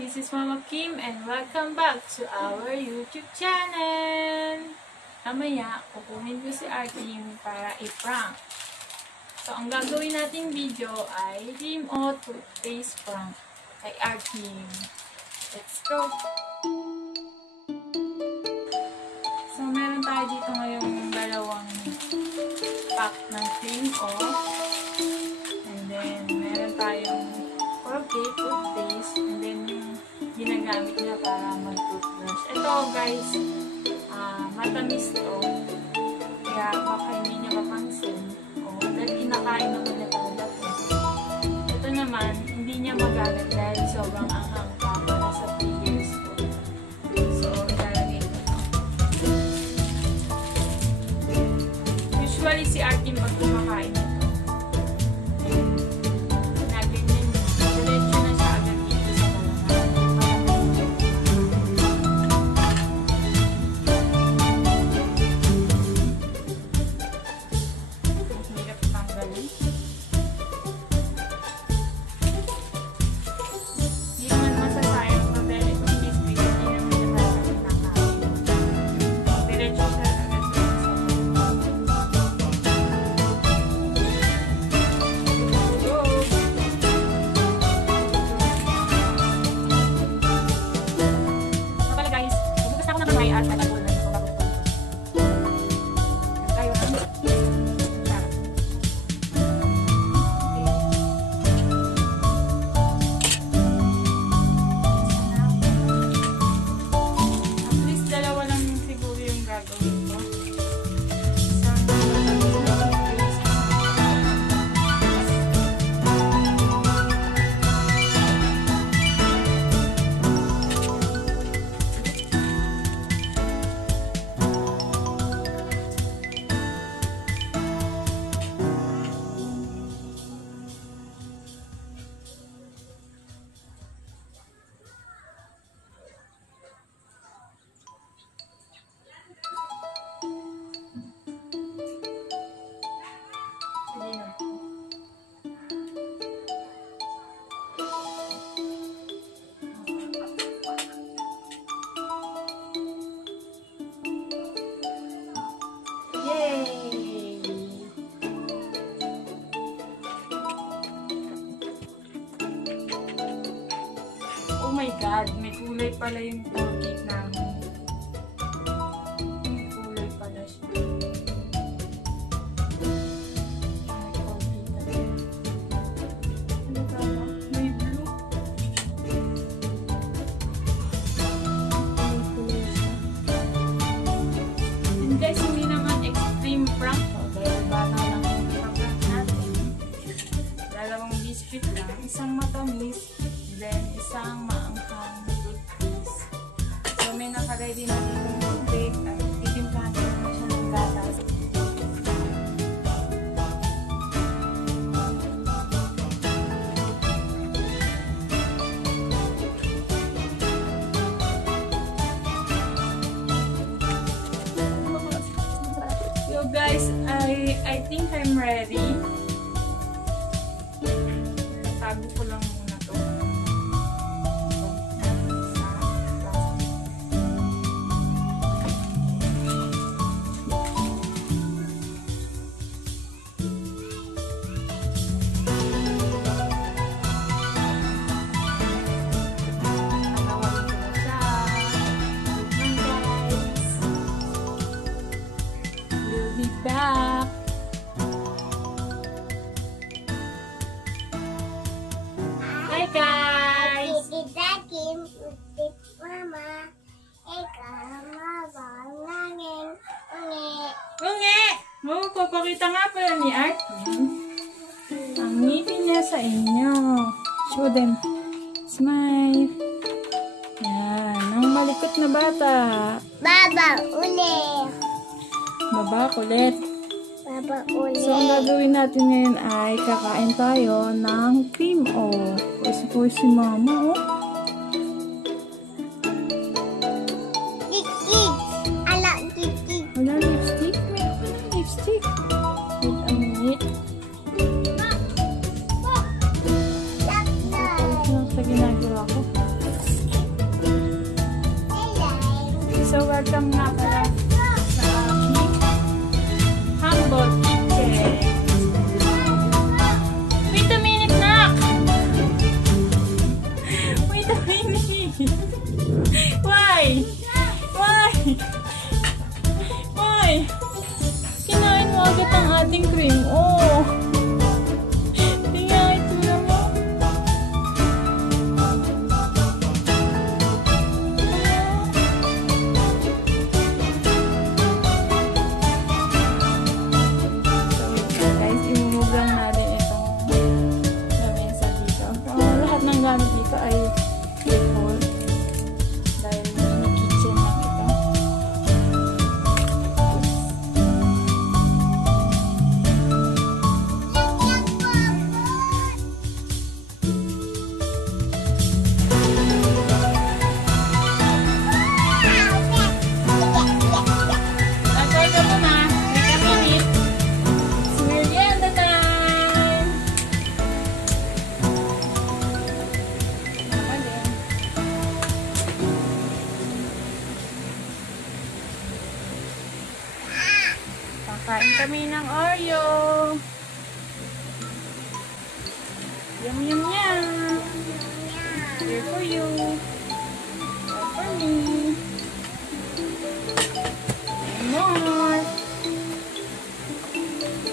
This is Mama Kim and welcome back to our YouTube channel. Mamaya, kukunin ko si Arkim para i-prank. So, ang gagawin nating video ay Team-O toothpaste prank kay Arkim. Let's go! So, meron tayo dito ngayong dalawang pack ng Team-O. And then, meron tayong Colgate toothpaste. And then, yung ginagamit niya para mag-toothbrush. Ito, guys, matamis to. Kaya baka hindi niya mapansin. Dahil kinakain naman niya talaga to. Ito naman, hindi niya magamit dahil sobrang anghang pa para sa 3 years old. So, ilalagay ko to. Usually, si Arkim pag kumakain ito. Naganyan niya. Diretso na siya agad dito sa Oh my God, may kulay pala yung Colgate namin. May kulay pala siya. May Colgate na rin. Ano ka ba? May blue. May kulay siya. And guys, hindi naman extreme prank to. Dahil bata lang yung prank natin. Dalawang biscuit lang. Isang matamis. Then, isang maanghang toothpaste. So, may naka-ready na dito yung toothpaste at itimplahan ko na siya ng gatas. So, guys, I think I'm ready. Tago ko lang muna to. Back. Hi guys. This is Arkim with Mama. Ungi! Papakita nga pala ni Arkim ang ngipin niya sa inyo. Show them. Smile. Yan. Ang malikot na bata. Baba ulit. Baba kulit. Baba ulit. So, ang gagawin natin ngayon ay kakain tayo ng Team-O. Pwede si Mama, oh. Kikik. Ala, kikik. Wala lipstick? Meron ka ng lipstick. Wait a minute. Yak na. Ito lang sa ginagawa ko. So, welcome nga pala sa aking humble kitchen. Wait a minute, Nak! Wait a minute! Why? Why? Why? Kinain mo agad ang ating cream. Oh! Tingnan, ito mo. Guys, imumove lang natin itong lamesa dito. Lahat ng gamit dito ay full. Dahil mini kitchen lang ito. Nagkaya mo na. Wait a minute. It's merienda time. Magaling. Kakain kami ng Oreo. Yum, yum, yum. Here for you. Here for me. And more.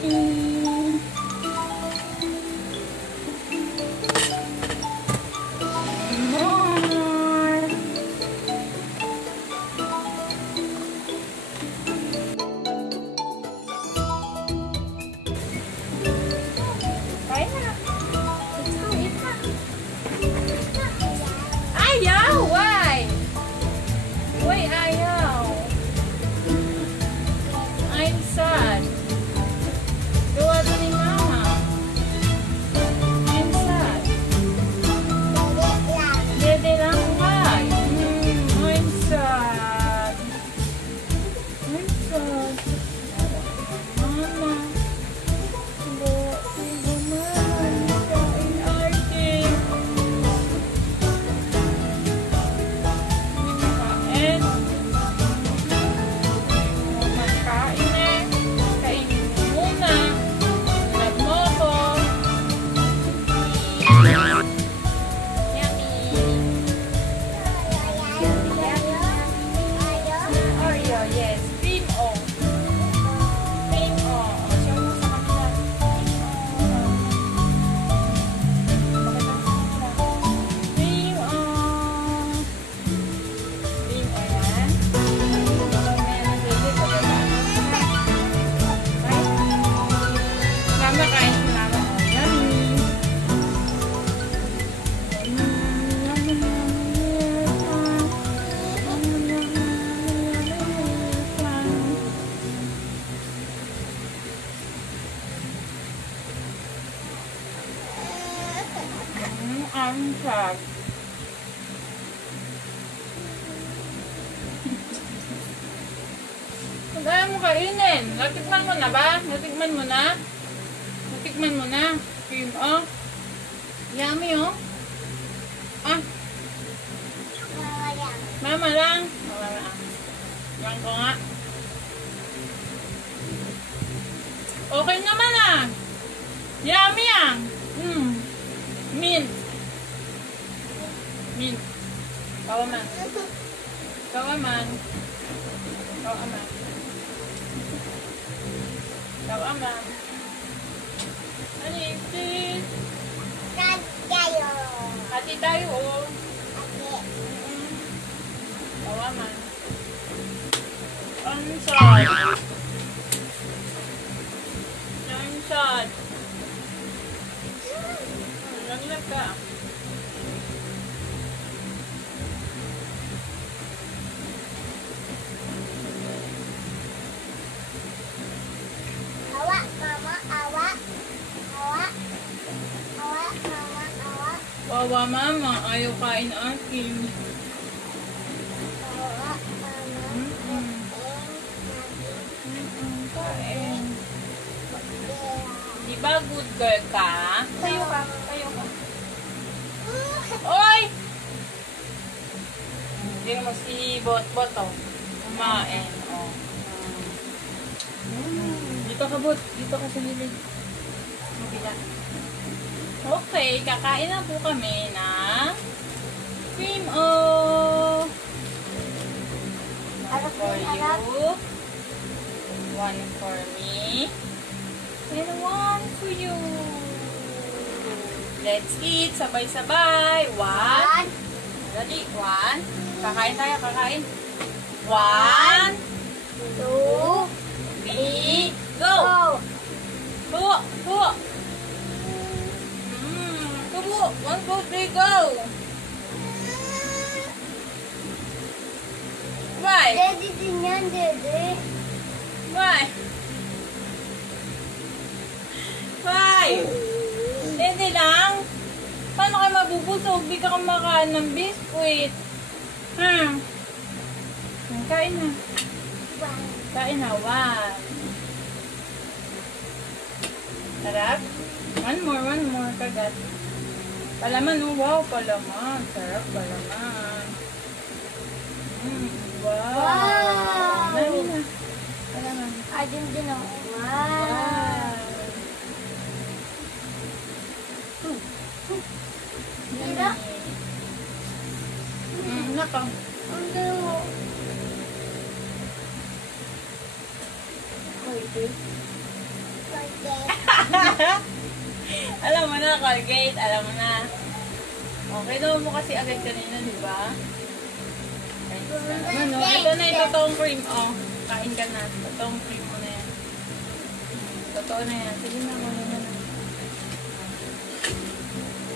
And more. Kain na. Let's go eat na. Ayaw! Why? Why ayaw? I'm sad. Gawa to ni Mama. I'm sad. Dede lang, why? I'm sad. I'm sad. Mama. I'm sad. Kaya mo kainin. Natikman mo na ba? Natikman mo na? Natikman mo na? Cream, oh. Yummy, oh. Ah. Mama lang. Mama lang. Yan ko nga. Okay naman, ah. Yummy, ah. Mint. Mint. Kawa man. Kawa man. Kawa man. Kawa man. Ano yung please? Hati tayo, oh. Kawa man. Ang sad. Ang sad. Naglag ka. Awa, mama, awa. Awa. Awa, mama, awa. Wawa mama, ayaw kain akin. Awa, mama. Kain. Di ba good girl ka? Tayo ka. Tayo ka. Oy! Tingnan mo si Boto. Kumain. Oh. Dito ka, Bot. Dito ka sa gilid. Mabila. Okay, kakain na po kami ng cream o. One for you. One for me. And one for you. Let's eat. Sabay-sabay. One. Dali. One. Kakain tayo. Kakain. One. 2, 3. Go! Tuwo! Tuwo! Tuwo! 1, 2, 3, go! Why? Dede din yan, Dede. Why? Why? Hindi lang. Paano kayo mabubusog? Di ka kumakain ng biskuit. Kain na. Kain na. One. Sarap. One more. Kagat. Palaman, oh. Wow, palaman. Sarap, palaman. Wow. Wow. Dami na. Palaman. Adin din ako. Wow. Hirap. Nako. Ang dalawa. Alam mo na, Colgate. Alam mo na. Okay, daw mo kasi agad kanina, di ba? Ano, ito na yung totoong cream. Oh, kain ka na. Totoong cream mo na yan. Totoo na yan. Sige na, muna na.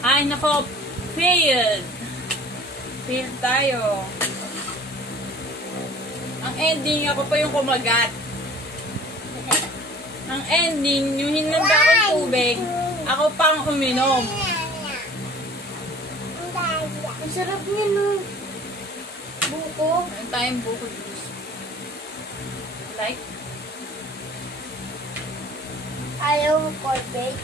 Ay, nako. Failed. Failed tayo. Ang ending, ako pa yung kumagat. Ang ending, yung hinanda akong tubig, ako pang uminom. Ang sarap niya, no? Buko. Ano tayong buko juice? Like? Ayaw mo cornflake.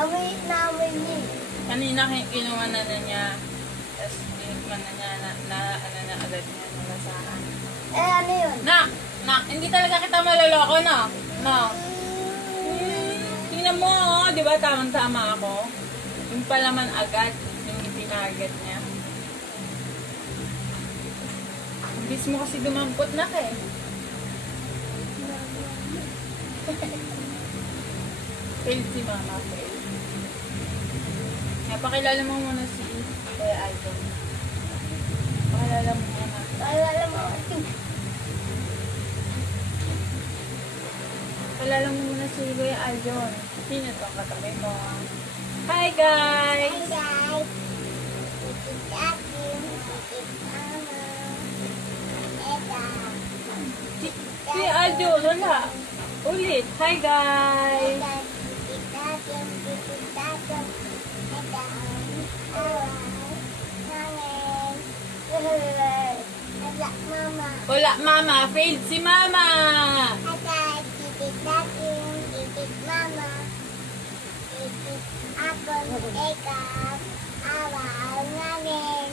Amoy na amoy niya. Kanina kinuha na niya. Tapos kinuha na niya ano na agad niya nalasaan. Ano yun? Nak, hindi talaga kita maloloko, no? No. Tingnan mo, oh, di ba tamang-tama ako? Yung palaman agad, yung pinagat niya. Imbis mo kasi dumampot na ka eh. Fail si Mama, fail. Napakilala mo muna si Kuya Alvin. Pakilala mo muna. Alala mo. Pakilala mo muna si Kuya Alvin. Sino to katabi mo? Hi guys! Hi guys. Titit Akin. Titit Mama. Eda. Si Alvin, wala. Ulit. Hi guys! Eda. Titit Akin. Titit Akin. Eda. Awan. Hangin. Eda Mama. Wala Mama. Failed si Mama! Eda. Titit Akin. Titit Mama. Titit Akin. Eda. Awan. Hangin.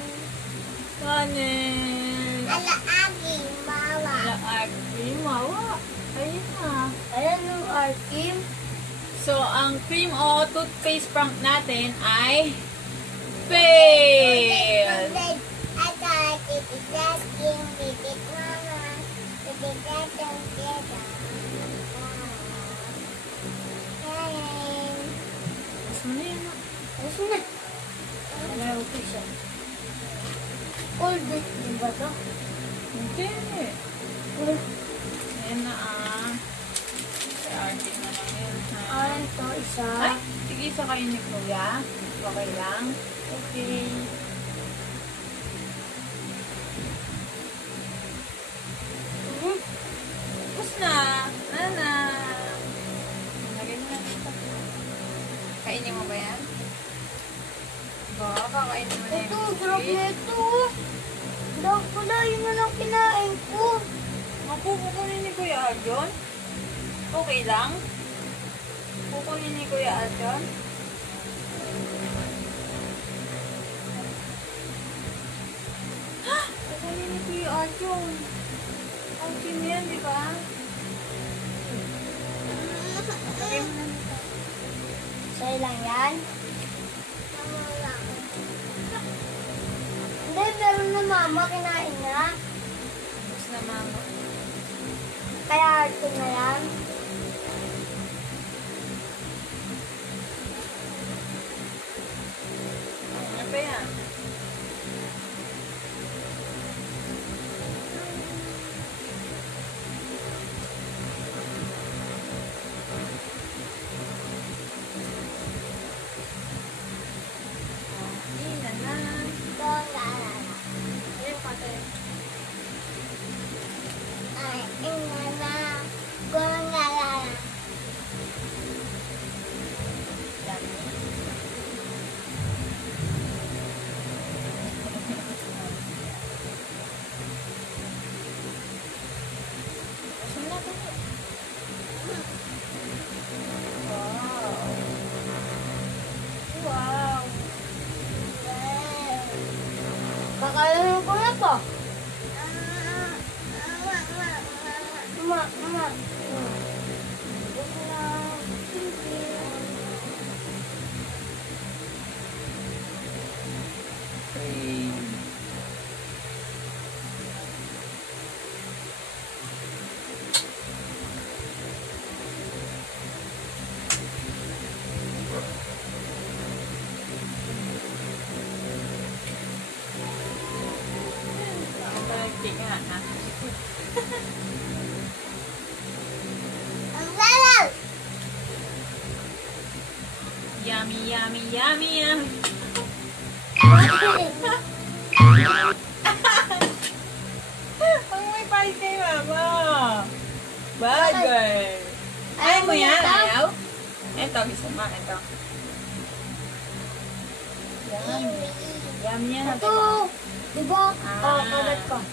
Kanin! Ala Akin. Mama. Wala cream. Wawa. Ayun na. Ayan yung Arkim. So, ang cream o toothpaste prank natin ay fail! Mas mo na yan. Cold it, di ba to? Hindi. Ayan na ah. Arkin na lang yun ha. Ah, ito isa. Ay, sige isa kayo ni Kuya. Okay lang. Okay. Tapos na. Nana. Lagay mo na dito. Kainin mo ba yan? Ba, kakainin mo na Ito, yung sarap biscuit. na ito. Dapat pala, yun na lang kinain ko. Ako, kukunin ni Kuya Arjon. Okay lang? Kukunin ni Kuya Arjon. Art yun. Ang Kim yan, di ba? Lagay mo na nito. Sa'yo lang yan? Hindi, pero na mama, kinain na. Gusto na mama. Kaya art ko na yan. Ano ba yan? Ilan na. Gong la la la. Ayun, pati. Ay, ina na. Gong la la la. Dami. Asan na ba? Wow. Wow. Kakainin ko na to. Ma, ma. Cake nga, ha? Ang lalaw! Yummy, yummy, yummy, yummy. Ang may palit kay mama. Bagay. Ayaw mo yan? Ayaw? Ito, gusto mo. Ito. Yummy. Yummy yan. Ito, diba? Oh, kagat ko.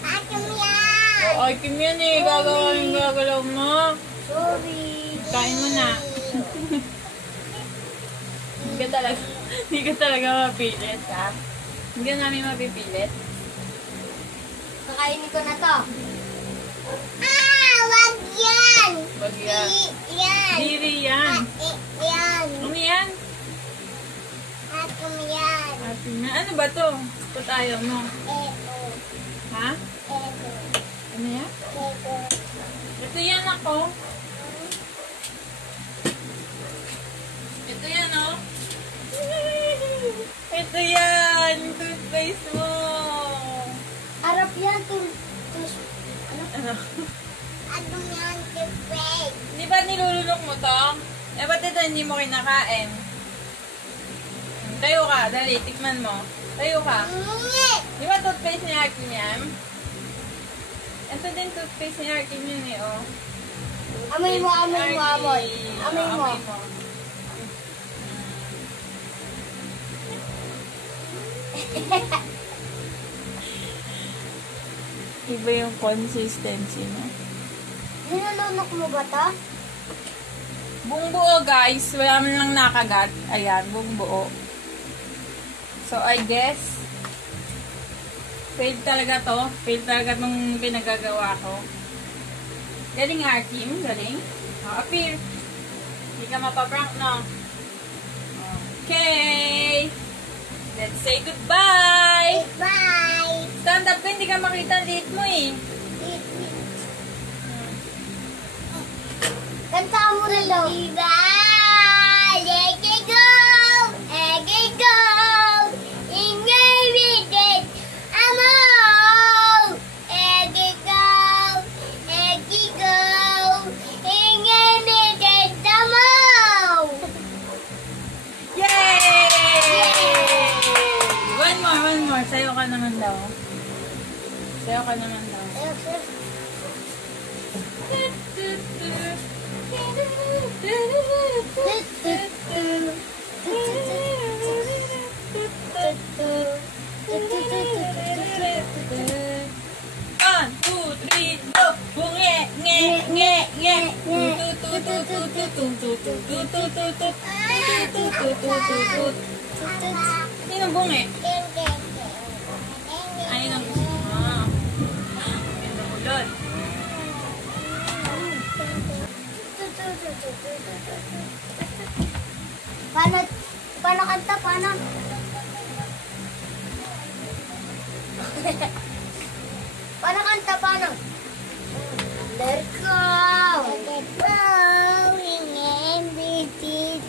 Akin yan! Ay, Kim yan eh. Gagalaw mo. Sorry. Kain mo na. Hindi ka talaga mapilit, ha? Hindi ka namin mapipilit. Kakainin ko na to. Ah, wag yan! Wag yan. Yan! Diri yan. Yan! Ano yan? Akin yan! Atin na. Ano ba to? Ito tayo mo. Eto. Ha? Eto. Ano yan? Eto. Ito yan ako. Ito yan, oh. Ito yan. Toothpaste mo. Arap yan. Ano? Ano yan? Toothpaste. Di ba nilulunok mo to? Eh, ba't ito hindi mo kinakain? Tayo ka. Dali, tikman mo. Tayo ka. Di ba toothpaste ni Arkin yan? Ito din toothpaste ni Arkin yun eh, oh. Amoy mo, amoy mo, amoy. Amoy mo. Iba yung consistency mo. Nilulunok mo ba to? Buong buo, guys. Wala man lang nakagat. Ayan, buong buo. So, I guess, failed talaga to. Failed talaga nung pinagagawa ko. Galing nga, Kim. Galing. Appear. Hindi ka mapaprank, no? Okay. Let's say goodbye. Bye! Stand up ka, hindi ka makita ang liit mo eh. Kanta mo rin daw. Bye! Let it go! Let it go! Inherited! Amo! Let it go! Let it go! Inherited! Amo! Yay! One more. Sayo ka naman daw. Sayo ka naman daw. One, two, three, go! Bunge! Nge! Nge! Nge! Sino bunge? Ayun ang gusto. Paano? Paano kanta? Paano? Let go. Let go. Remember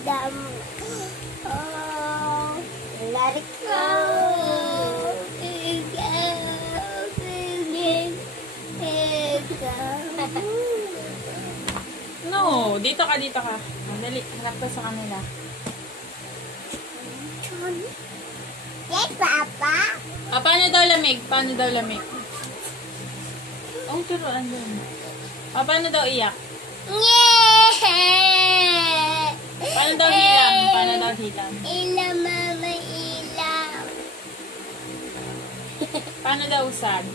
them. Oh, let it go. No, dito ka, dito ka. Dali, hanap ka sa kanila. Yes, Papa. Ah, paano daw lamig? Paano daw lamig? Oh, turuan yun. Ah, paano daw iyak? Yeah! Paano daw hilam? Paano daw hilam? Ilam, Mama, ilam. Paano daw sad?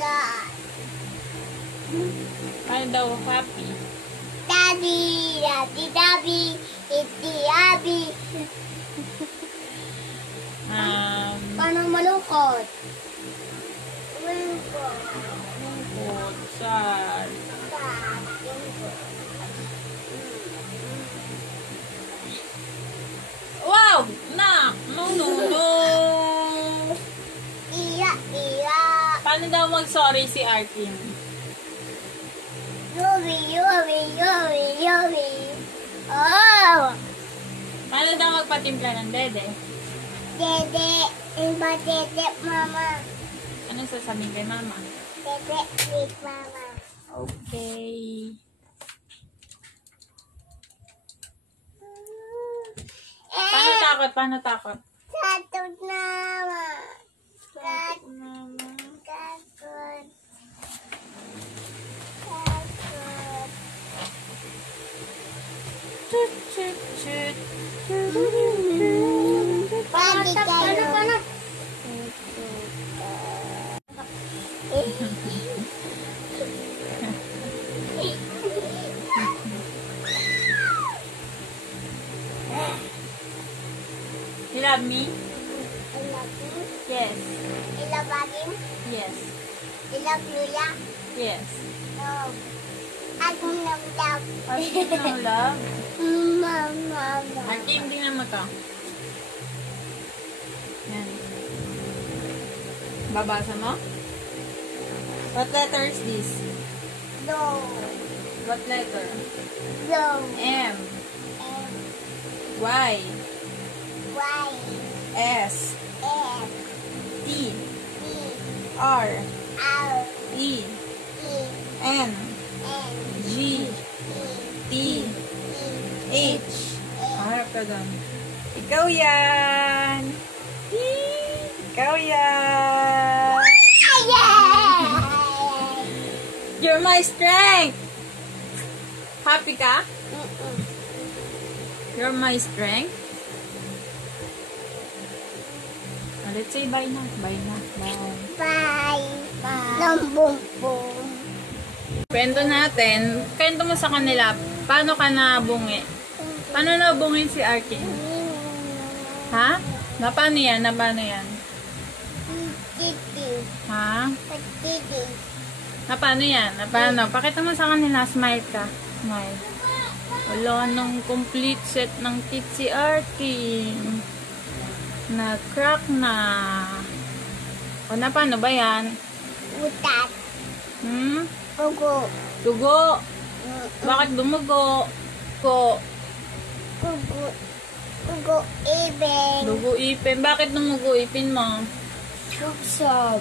God. Paano daw happy? Daddy, daddy, daddy, iti, abi. Paano malungkot? Malungkot. Lungkot, sad. Wow! Nak! No, no, no! Iya, iya. Paano daw mag-sorry si Arkin? Yobi, yobi, yobi, yobi. Oh! Paano daw magpatimpla ng dede? Dede, iba dede, Mama. Ano sasabihin kay mama? Dede, with Mama. Okay. Paano takot? Paano takot? Takot, Mama. Takot, mama. Takot. Takot. Chut, chut, chut. Pati kayo. Paano? You love me? I love you. Yes. I love him. Yes. I love Luya. Yes. No. I don't love. Arkin, no love? Mama. Arkin, tingnan mo to. Yan. Babasa mo? What letter is this? No. What letter? No. M. M. Y. Y. S. F. T. D. R. R. E. E. N. N. G. T. E. H. Harap ka doon. Ikaw yan! Ikaw yan! You're my strength! Happy ka? You're my strength? Oh, let's say bye na. Bye na. Bye. Bye. Bye. Nambong-bong. Kwento natin. Kwento mo sa kanila. Paano ka nabungi? Paano nabungi si Arkin? Ha? Na paano yan? Na paano yan? Titi. Ha? Titi. Na paano yan? Na paano? Pakita mo sa kanila. Smile ka. Smile. Wala nang complete set ng teeth si Arkin. Na-crack na. O na paano ba yan? Utat. Hmm? Ugo. Dugo. Bakit dumugo? Ko. Ugo. Ugo ibeng. Dugo ipin. Bakit dumugo ipin mo? Subsob.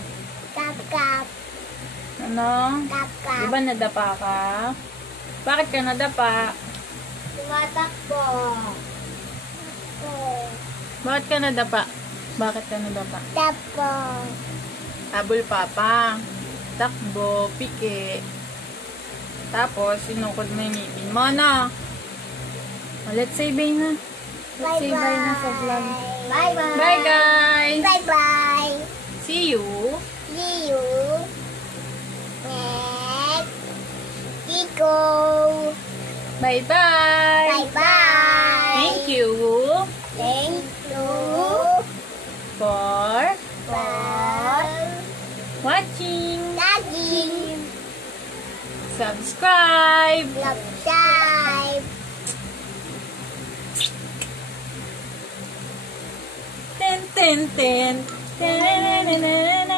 Kap-kap. Ano? Kap-kap. Diba nadapa ka? Bakit ka nadapa? Tumatakbo. Bakit ka nadapa? Bakit ka nadapa? Tapo. Habol papa. Takbo, pike. Tapos, sinukod mo yung ngipin mo, no? Oh, let's say bye na. Let's say bye na sa vlog. Bye-bye. Bye, guys! Bye-bye. See you! See you next Kiko. Bye-bye! Bye-bye. Thank you Thank you for for watching. watching. Subscribe! Subscribe. ten ten ten ten ten ten